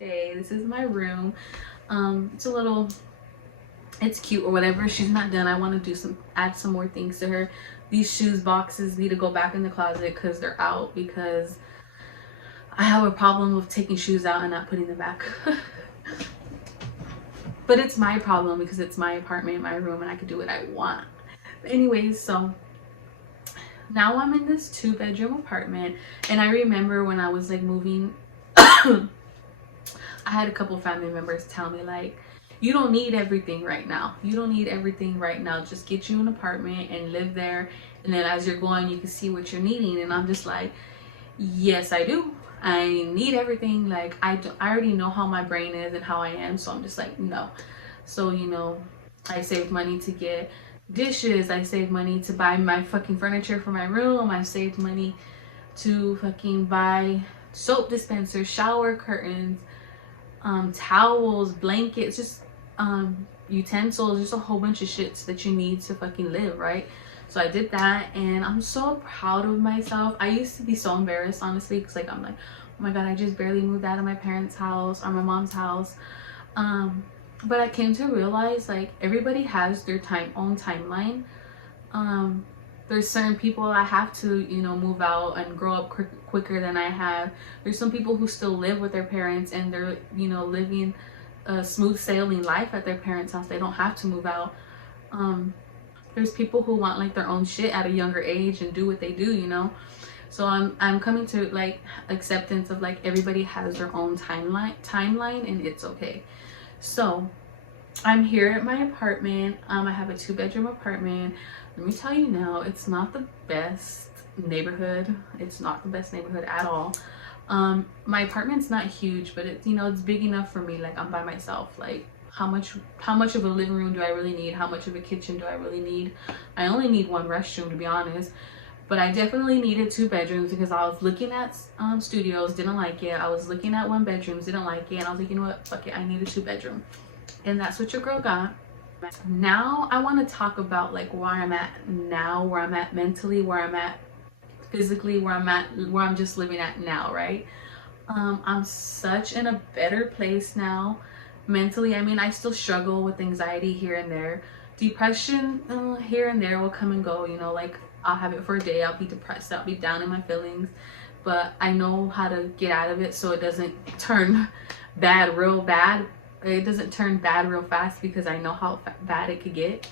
Day. This is my room. It's a little, it's cute or whatever. She's not done. I want to add some more things to her. These shoes boxes need to go back in the closet because they're out, because I have a problem with taking shoes out and not putting them back. But it's my problem because it's my apartment, my room, and I can do what I want. But anyways, so now I'm in this 2-bedroom apartment, and I remember when I was like moving, I had a couple family members tell me like, you don't need everything right now. You don't need everything right now. Just get you an apartment and live there, and then as you're going, you can see what you're needing. And I'm just like, yes, I do. I need everything. Like I already know how my brain is and how I am, so I'm just like, no. So, you know, I saved money to get dishes. I saved money to buy my fucking furniture for my room. I saved money to fucking buy soap dispensers, shower curtains, towels, blankets, just utensils, just a whole bunch of shits that you need to fucking live, right? So I did that, and I'm so proud of myself. I used to be so embarrassed, honestly, because like I'm like, oh my god, I just barely moved out of my parents' house or my mom's house. But I came to realize like everybody has their own timeline. There's certain people I have to, you know, move out and grow up quicker than I have. There's some people who still live with their parents and they're, you know, living a smooth sailing life at their parents' house. They don't have to move out. There's people who want like their own shit at a younger age and do what they do, you know. So I'm coming to like acceptance of like everybody has their own timeline, and it's okay. So I'm here at my apartment. I have a 2-bedroom apartment. Let me tell you now, it's not the best neighborhood. It's not the best neighborhood at all. My apartment's not huge, but it's, you know, it's big enough for me. Like I'm by myself. Like how much of a living room do I really need? How much of a kitchen do I really need? I only need 1 restroom, to be honest. But I definitely needed 2 bedrooms because I was looking at studios, didn't like it. I was looking at 1 bedrooms, didn't like it. And I was like, you know what, fuck it, I need a 2-bedroom. And that's what your girl got. Now I want to talk about like where I'm at now, where I'm at mentally, where I'm at physically, where I'm just living at now, right? I'm such in a better place now mentally. I mean, I still struggle with anxiety here and there. Depression here and there will come and go, you know, like I'll have it for a day, I'll be depressed, I'll be down in my feelings, but I know how to get out of it so it doesn't turn bad real bad. It doesn't turn bad real fast because I know how bad it could get.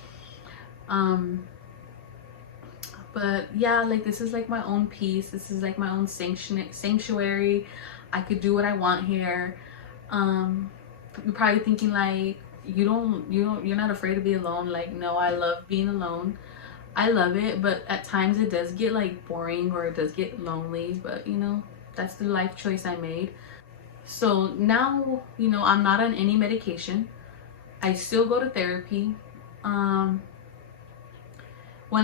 But yeah, like this is like my own peace. This is like my own sanctuary. I could do what I want here. You're probably thinking like, you're not afraid to be alone. Like, no, I love being alone. I love it, but at times it does get like boring or it does get lonely, but you know, that's the life choice I made. So now, you know, I'm not on any medication. I still go to therapy. When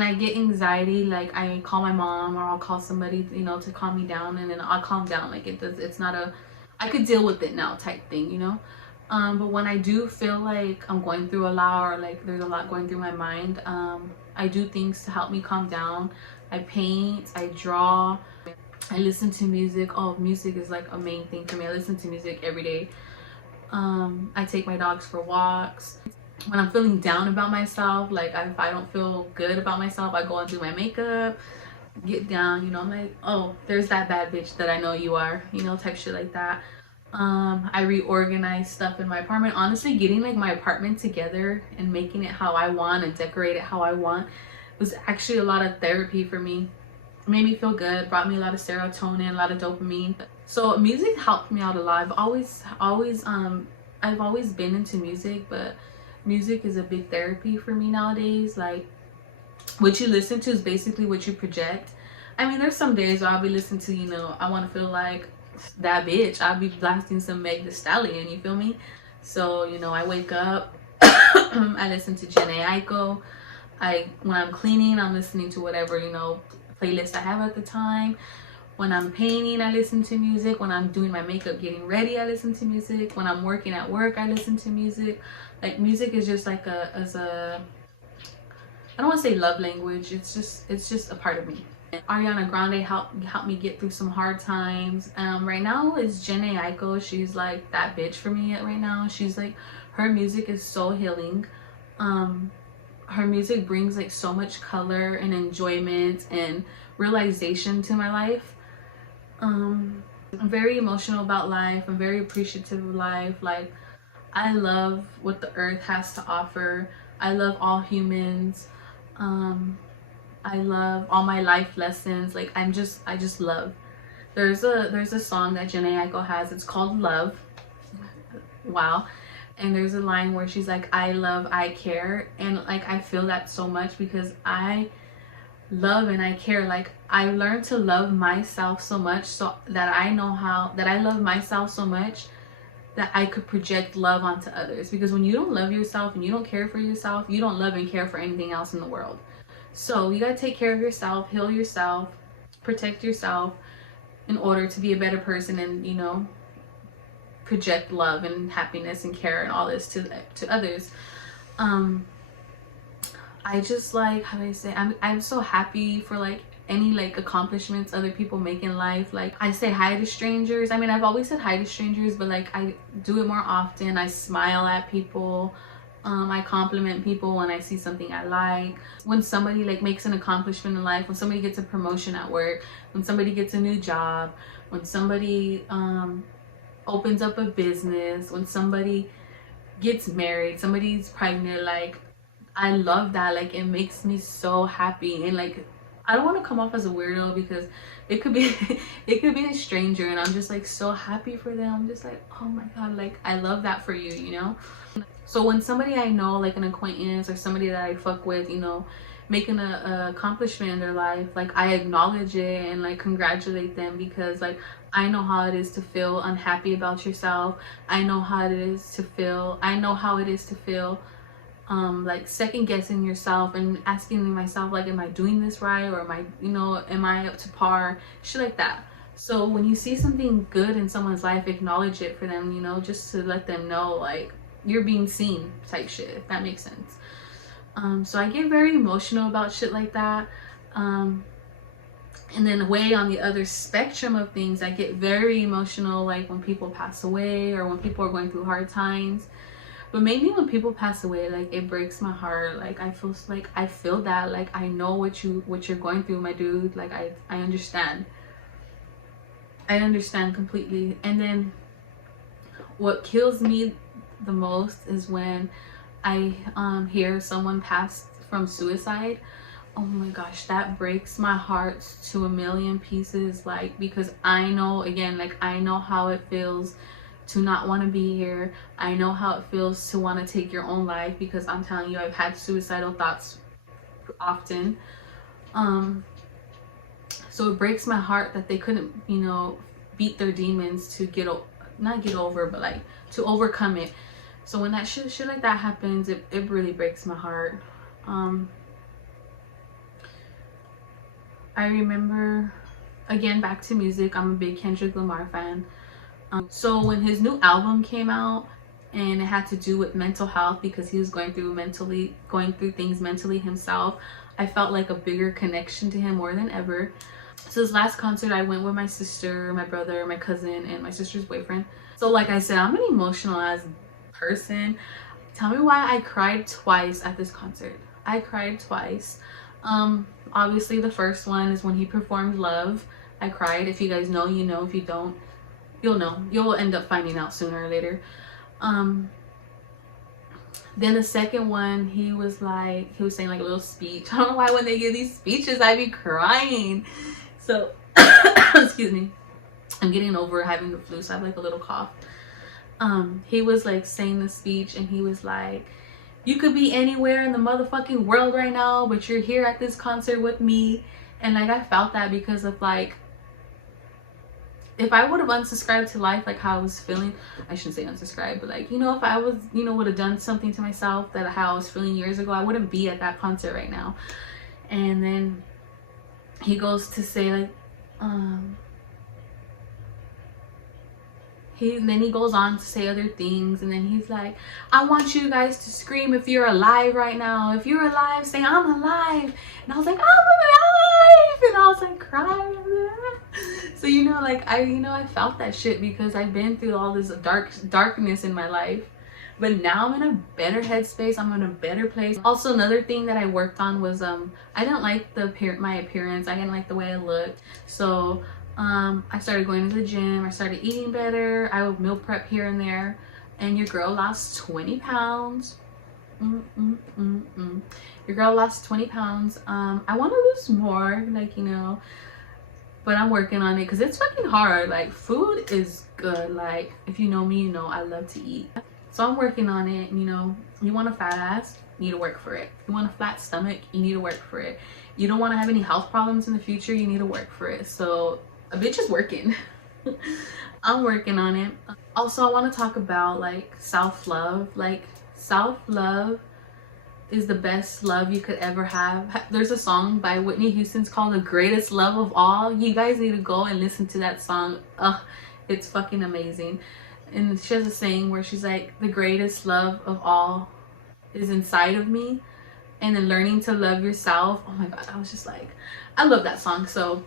I get anxiety, like I call my mom or I'll call somebody, you know, to calm me down, and then I'll calm down. Like it's not a, I could deal with it now type thing, you know. But when I do feel like I'm going through a lot, or like there's a lot going through my mind, I do things to help me calm down. I paint, I draw, I listen to music. Oh, music is like a main thing for me. I listen to music every day. I take my dogs for walks. When I'm feeling down about myself, like if I don't feel good about myself, I go and do my makeup, get down, you know, I'm like, oh, there's that bad bitch that I know you are, you know, type shit like that. I reorganize stuff in my apartment. Honestly, getting like my apartment together and making it how I want and decorate it how I want was actually a lot of therapy for me. It made me feel good, brought me a lot of serotonin, a lot of dopamine. So music helped me out a lot. I've always been into music, but music is a big therapy for me nowadays. Like what you listen to is basically what you project. I mean, there's some days where I'll be listening to, you know, I want to feel like that bitch. I'll be blasting some Meg Thee Stallion, you feel me? So, you know, I wake up, I listen to Jhené Aiko. When I'm cleaning, I'm listening to whatever, you know, playlist I have at the time. When I'm painting, I listen to music. When I'm doing my makeup, getting ready, I listen to music. When I'm working at work, I listen to music. Like music is just like I don't want to say love language. It's just a part of me. Ariana Grande helped me get through some hard times. Right now is Jhené Aiko. She's like that bitch for me right now. She's like, her music is so healing. Her music brings like so much color and enjoyment and realization to my life. I'm very emotional about life. I'm very appreciative of life. Like, I love what the earth has to offer. I love all humans. I love all my life lessons. Like, I just love. There's a song that Jhené Aiko has. It's called Love. Wow. And there's a line where she's like, I love, I care. And like, I feel that so much because I love and I care. Like, I learned to love myself so much, so that I know how, that I love myself so much that I could project love onto others. Because when you don't love yourself and you don't care for yourself, you don't love and care for anything else in the world. So you gotta take care of yourself, heal yourself, protect yourself in order to be a better person, and, you know, project love and happiness and care and all this to others. I just, like, how do I say, I'm so happy for like any like accomplishments other people make in life. Like, I say hi to strangers. I mean, I've always said hi to strangers, but like, I do it more often. I smile at people. I compliment people when I see something I like. When somebody like makes an accomplishment in life, when somebody gets a promotion at work, when somebody gets a new job, when somebody opens up a business, when somebody gets married, somebody's pregnant, like, I love that. Like, it makes me so happy. And like, I don't want to come off as a weirdo, because it could be it could be a stranger and I'm just like so happy for them. I'm just like, oh my god, like, I love that for you, you know. So when somebody I know, like an acquaintance or somebody that I fuck with, you know, making a accomplishment in their life, like, I acknowledge it and like congratulate them, because like, I know how it is to feel unhappy about yourself. I know how it is to feel, like second guessing yourself and asking myself, like, am I doing this right, or am I, you know, am I up to par, shit like that. So when you see something good in someone's life, acknowledge it for them, you know, just to let them know like you're being seen, type shit, if that makes sense. So I get very emotional about shit like that. And then way on the other spectrum of things, I get very emotional like when people pass away or when people are going through hard times. But mainly when people pass away, like, it breaks my heart. Like, I feel that, like, I know what you're going through, my dude. Like, I understand. I understand completely. And then what kills me the most is when I hear someone pass from suicide. Oh my gosh, that breaks my heart to a million pieces. Like, because I know, again, like, I know how it feels to not want to be here. I know how it feels to want to take your own life, because I'm telling you, I've had suicidal thoughts often. So it breaks my heart that they couldn't, you know, beat their demons to not get over, but like to overcome it. So when that shit like that happens, it really breaks my heart. I remember, again, back to music, I'm a big Kendrick Lamar fan. So when his new album came out, and it had to do with mental health, because he was going through things mentally himself, I felt like a bigger connection to him more than ever. So this last concert, I went with my sister, my brother, my cousin, and my sister's boyfriend. So like I said, I'm an emotional ass person. Tell me why I cried twice at this concert. I cried twice. Obviously the first one is when he performed Love. I cried. If you guys know, you know. If you don't, you'll know. You'll end up finding out sooner or later. Then the second one, he was saying like a little speech. I don't know why when they give these speeches, I be crying. So, excuse me. I'm getting over having the flu, so I have like a little cough. He was like saying the speech, and he was like, you could be anywhere in the motherfucking world right now, but you're here at this concert with me. And like, I felt that, because of like, if I would have unsubscribed to life, like how I was feeling, I shouldn't say unsubscribe, but like, you know, if I was, you know, would have done something to myself that how I was feeling years ago, I wouldn't be at that concert right now. And then he goes to say like, he goes on to say other things, and then he's like, I want you guys to scream if you're alive right now. If you're alive, say I'm alive. And I was like, I'm alive. And and I was like crying. So you know, like I felt that shit because I've been through all this darkness in my life. But now I'm in a better headspace. I'm in a better place. Also, another thing that I worked on was I didn't like my appearance. I didn't like the way I looked. So I started going to the gym. I started eating better. I would meal prep here and there, and your girl lost 20 pounds. Your girl lost 20 pounds. I want to lose more, like, you know, but I'm working on it because it's fucking hard. Like, food is good. Like, if you know me, you know I love to eat. So I'm working on it. You know, you want a fat ass, you need to work for it. You want a flat stomach, you need to work for it. You don't want to have any health problems in the future, you need to work for it. So a bitch is working. I'm working on it. Also, I want to talk about like self-love. Like, self-love is the best love you could ever have. There's a song by Whitney Houston called The Greatest Love of All. You guys need to go and listen to that song. It's fucking amazing. And she has a saying where she's like, the greatest love of all is inside of me. And then learning to love yourself. Oh my god, I was just like, I love that song. So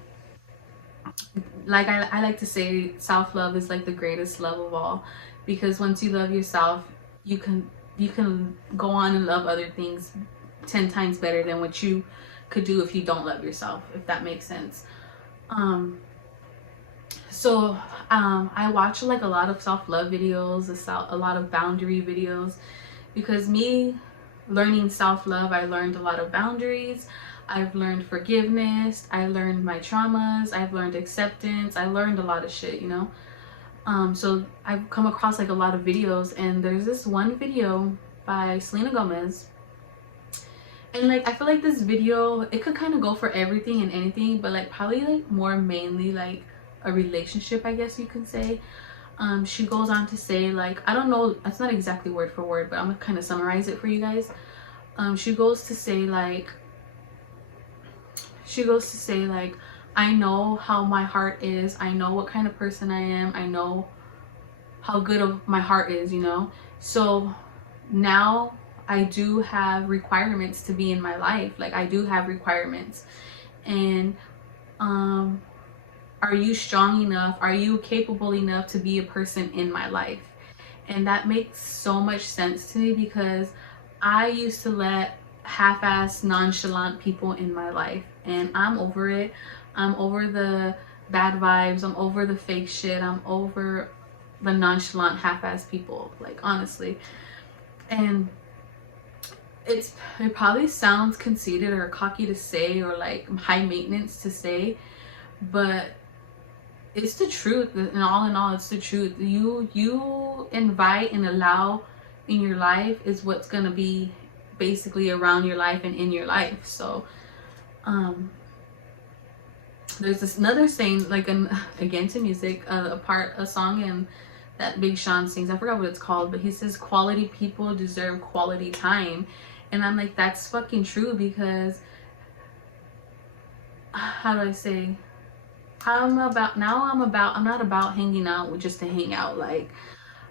like I like to say, self-love is like the greatest love of all, because once you love yourself, you can go on and love other things 10 times better than what you could do if you don't love yourself, if that makes sense. So I watch like a lot of self-love videos, a lot of boundary videos, because me learning self-love, I learned a lot of boundaries. I've learned forgiveness. I learned my traumas. I've learned acceptance. I learned a lot of shit, you know. So I've come across like a lot of videos, and there's this one video by Selena Gomez, and like I feel like this video, it could kind of go for everything and anything, but like probably like more mainly like a relationship, I guess you could say. She goes on to say, like, I don't know, that's not exactly word for word, but I'm gonna kind of summarize it for you guys. She goes to say like, I know how my heart is. I know what kind of person I am. I know how good of my heart is, you know. So now I do have requirements to be in my life. Like, I do have requirements. And are you strong enough? Are you capable enough to be a person in my life? And that makes so much sense to me, because I used to let half-ass nonchalant people in my life, and I'm over it. I'm over the bad vibes. I'm over the fake shit. I'm over the nonchalant half-ass people, like, honestly. And it probably sounds conceited or cocky to say, or like high maintenance to say, but it's the truth. And all in all, it's the truth. You invite and allow in your life is what's gonna be basically around your life and in your life. So there's this another saying, like, again to music, a song in that Big Sean sings, I forgot what it's called, but he says quality people deserve quality time. And I'm like, that's fucking true, because how do I say, I'm not about hanging out just to hang out. Like,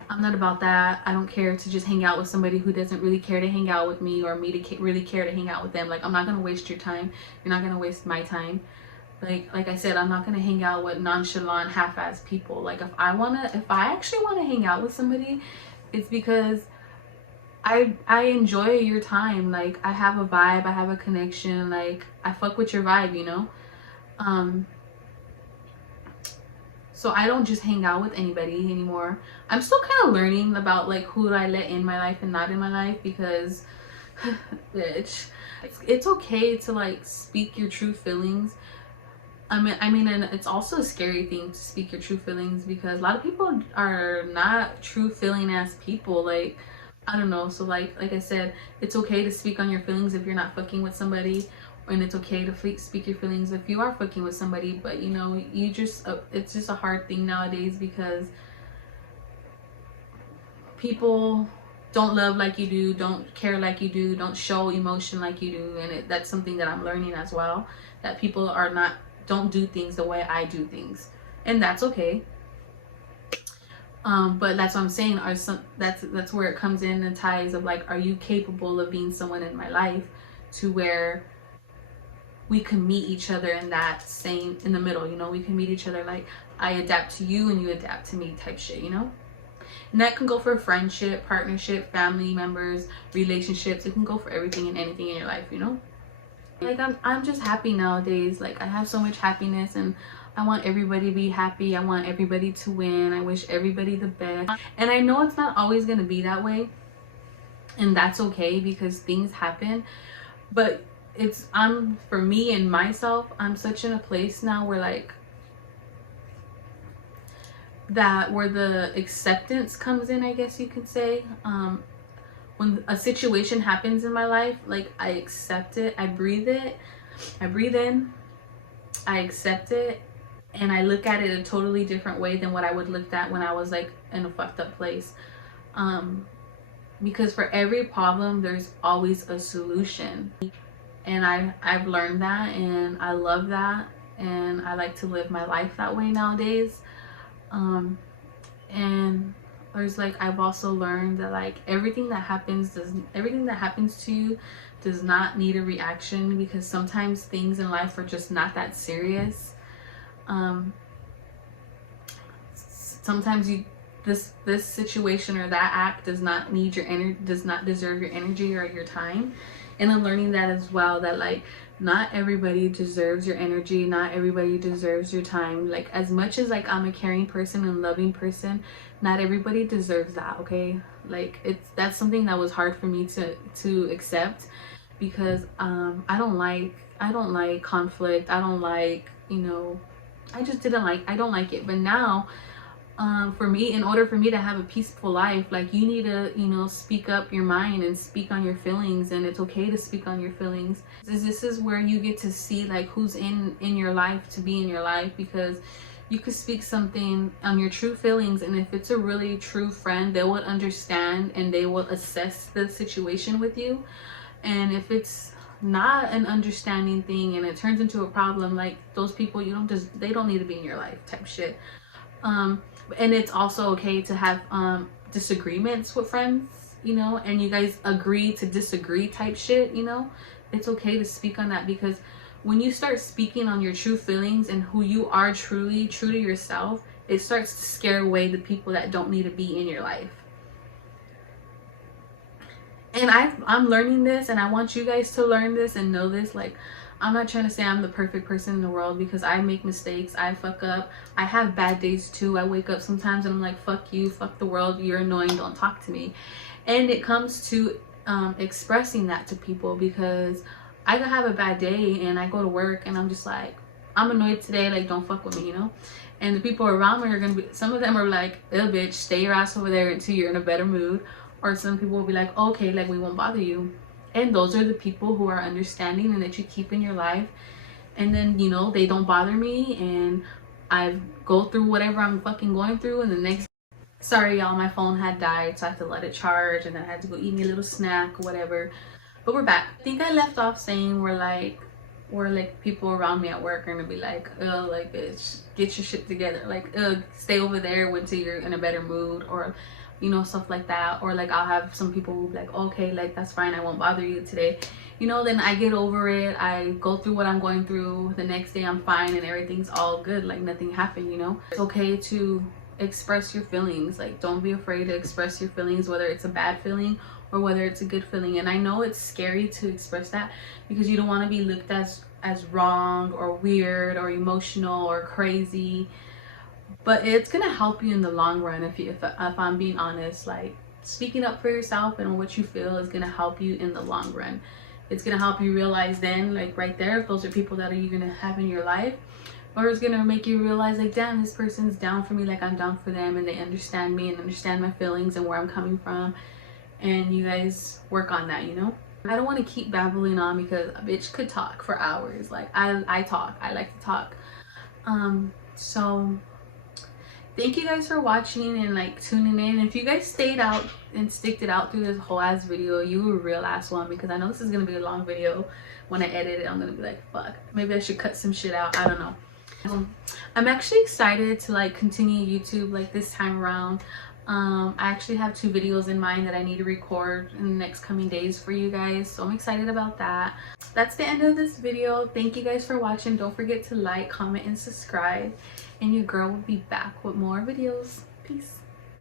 I'm not about that. I don't care to just hang out with somebody who doesn't really care to hang out with me, or me to really care to hang out with them. Like, I'm not gonna waste your time. You're not gonna waste my time. Like I said, I'm not gonna hang out with nonchalant, half-ass people. Like, if I actually wanna hang out with somebody, it's because I enjoy your time. Like, I have a vibe, I have a connection. Like, I fuck with your vibe, you know. So I don't just hang out with anybody anymore. I'm still kind of learning about like who do I let in my life and not in my life, because bitch, it's okay to like speak your true feelings. I mean, and it's also a scary thing to speak your true feelings, because a lot of people are not true feeling ass people. Like, I don't know. So like I said, it's okay to speak on your feelings if you're not fucking with somebody, and it's okay to speak your feelings if you are fucking with somebody. But you know, it's just a hard thing nowadays, because people don't love like you do, don't care like you do, don't show emotion like you do. And that's something that I'm learning as well, that people don't do things the way I do things, and that's okay. But that's what I'm saying, that's where it comes in and ties of like, are you capable of being someone in my life to where we can meet each other in that same, in the middle, you know, we can meet each other like I adapt to you and you adapt to me type shit, you know. And that can go for friendship, partnership, family members, relationships. It can go for everything and anything in your life, you know. Like I'm just happy nowadays. Like I have so much happiness and I want everybody to be happy. I want everybody to win. I wish everybody the best. And I know it's not always going to be that way. And that's okay because things happen. But for me and myself, I'm such in a place now where like where the acceptance comes in, I guess you could say. When a situation happens in my life, like I accept it, I breathe it, I breathe in, I accept it, and I look at it a totally different way than what I would look at when I was like in a fucked up place. Because for every problem, there's always a solution. And I've learned that, and I love that, and I like to live my life that way nowadays. And there's like, I've also learned that like everything that happens to you does not need a reaction, because sometimes things in life are just not that serious. Sometimes this situation or that act does not need your energy, does not deserve your energy or your time. And I'm learning that as well, that like not everybody deserves your energy, not everybody deserves your time. Like as much as like I'm a caring person and loving person, not everybody deserves that, okay? Like that's something that was hard for me to accept, because I don't like conflict. I don't like, you know, I don't like it. But now for me, in order for me to have a peaceful life, like you need to, you know, speak up your mind and speak on your feelings, and it's okay to speak on your feelings. This is where you get to see like who's in your life to be in your life, because you could speak something on your true feelings, and if it's a really true friend, they will understand and they will assess the situation with you. And if it's not an understanding thing and it turns into a problem, like those people, they don't need to be in your life type shit. And it's also okay to have disagreements with friends, you know, and you guys agree to disagree type shit, you know. It's okay to speak on that, because when you start speaking on your true feelings and who you are truly, true to yourself, it starts to scare away the people that don't need to be in your life. And I'm learning this, and I want you guys to learn this and know this. Like, I'm not trying to say I'm the perfect person in the world, because I make mistakes, I fuck up, I have bad days too. I wake up sometimes and I'm like, fuck you, fuck the world, you're annoying, don't talk to me. And it comes to expressing that to people, because I could have a bad day and I go to work and I'm just like, I'm annoyed today, like don't fuck with me, you know. And the people around me are gonna be, some of them are like, oh bitch, stay your ass over there until you're in a better mood. Or some people will be like, okay, like we won't bother you. And those are the people who are understanding and that you keep in your life. And then, you know, they don't bother me, and I go through whatever I'm fucking going through, and the next, sorry y'all, my phone had died, so I had to let it charge, and then I had to go eat me a little snack or whatever. But we're back. I think I left off saying we're like people around me at work are gonna be like, oh, like bitch, get your shit together, like stay over there until you're in a better mood, or you know, stuff like that. Or like I'll have some people who be like, okay, like that's fine, I won't bother you today, you know. Then I get over it, I go through what I'm going through, the next day I'm fine and everything's all good, like nothing happened, you know. It's okay to express your feelings. Like don't be afraid to express your feelings, whether it's a bad feeling or whether it's a good feeling. And I know it's scary to express that, because you don't want to be looked as wrong or weird or emotional or crazy. But it's gonna help you in the long run. If I'm being honest, like speaking up for yourself and what you feel is gonna help you in the long run. It's gonna help you realize then, like right there, if those are people that you're gonna have in your life, or it's gonna make you realize like, damn, this person's down for me, like I'm down for them, and they understand me and understand my feelings and where I'm coming from, and you guys work on that, you know. I don't want to keep babbling on, because a bitch could talk for hours. Like I talk, I like to talk. So thank you guys for watching and like tuning in. If you guys stayed out and sticked it out through this whole ass video, you were a real ass one, because I know this is gonna be a long video. When I edit it, I'm gonna be like, fuck, maybe I should cut some shit out, I don't know. I'm actually excited to like continue YouTube like this time around. I actually have 2 videos in mind that I need to record in the next coming days for you guys, so I'm excited about that. That's the end of this video. Thank you guys for watching. Don't forget to like, comment, and subscribe, and your girl will be back with more videos. Peace.